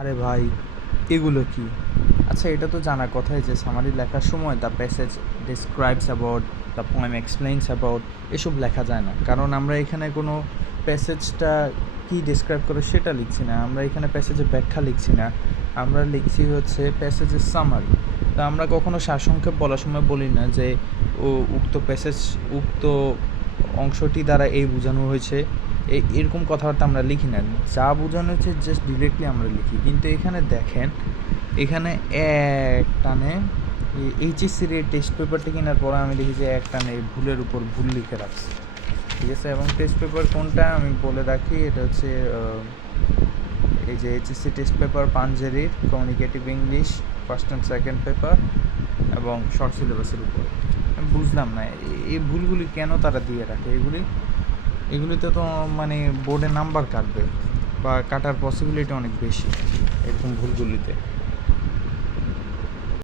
আরে ভাই, এগুলো কি? আচ্ছা, এটা তো জানার কথাই যে সামারি লেখার সময় the passage describes about, the poem explains about, এসব লেখা যায় না। কারণ আমরা এখানে কোনো প্যাসেজটা কী ডেসক্রাইব করে সেটা লিখছি না। আমরা এখানে প্যাসেজের ব্যাখ্যা লিখছি না। আমরা লিখছি হচ্ছে প্যাসেজের সামারি। তা আমরা কখনো সারসংক্ষেপ বলার সময় বলি না যে উক্ত অংশটি দ্বারা এই বোঝানো হয়েছে, এরকম কথাবার্তা আমরা লিখি না। যা বোঝানো হচ্ছে জাস্ট ডিরেক্টলি আমরা লিখি। কিন্তু এখানে দেখেন, এখানে এক টানে এইচএসসির এই টেস্ট পেপারটি কেনার পরে আমি দেখি যে এক টানে ভুলের উপর ভুল লিখে রাখছে, ঠিক আছে। এবং টেস্ট পেপার কোনটা আমি বলে রাখি, এটা হচ্ছে এই যে এইচএসসি টেস্ট পেপার পাঞ্জেরির communicative English first and second paper এবং শর্ট সিলেবাসের উপরে। আমি বুঝলাম না এই ভুলগুলি কেন তারা দিয়ে রাখে। এগুলিতে তো মানে বোর্ডে নাম্বার কাটবে বা কাটার পসিবিলিটি অনেক বেশি এরকম ভুলগুলিতে।